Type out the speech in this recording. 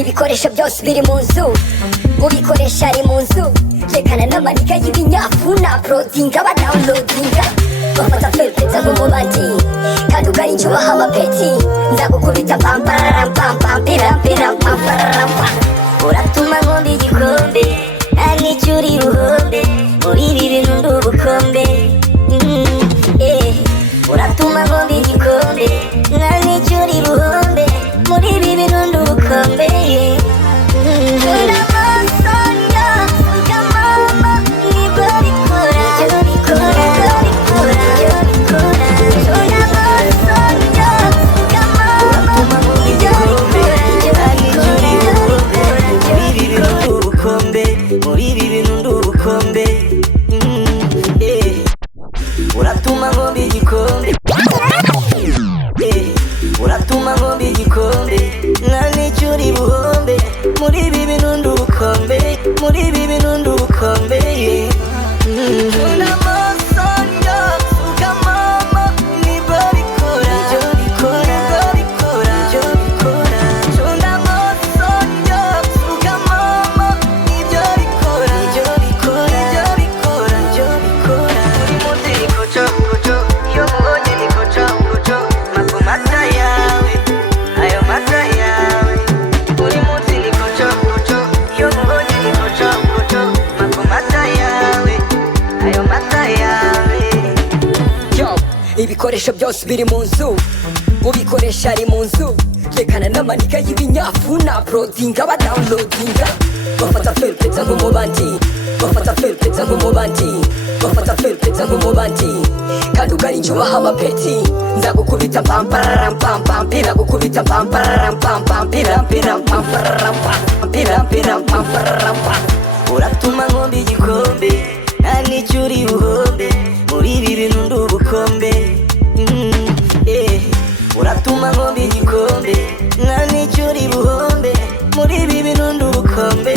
Ibikoresho byose biri mu nzu ubikoresha ari mu nzu rekana n'amanika y'ibinyafu na prodinga ba downloadinga bafata felpeta nk'umubandi kandi ugarinjye ubaha amapeti nzagukubita pampararam pampampiram piram pampararam uratuma nkomba igikombe nta n'icyo uri buhombe muri ibi bintu ndi ubukombe uratuma nkomba igikombe nta n'icyo uri buhombe muri ibi bintu ndi ubukombe Ibikoresho byose biri mu nzu ubikoresha ari mu nzu rekana n'amanika y'ibinyafu na prodinga ba downloadinga bafata felpeta nk'umubandi bafata felpeta nk'umubandi bafata felpeta nk'umubandi kandi ugarinjye ubaha amapeti nzagukubita pampararam pampampira gukubita pampararam pampampiram piram pampararam piram piram pampararam uratuma nkomba igikombe nta n'icyo uri buhombe muri ibi bintu ndi ubukombe uratuma nkomba igikombe nta n'icyo uri buhombe muri ibi bintu ndi ubukombe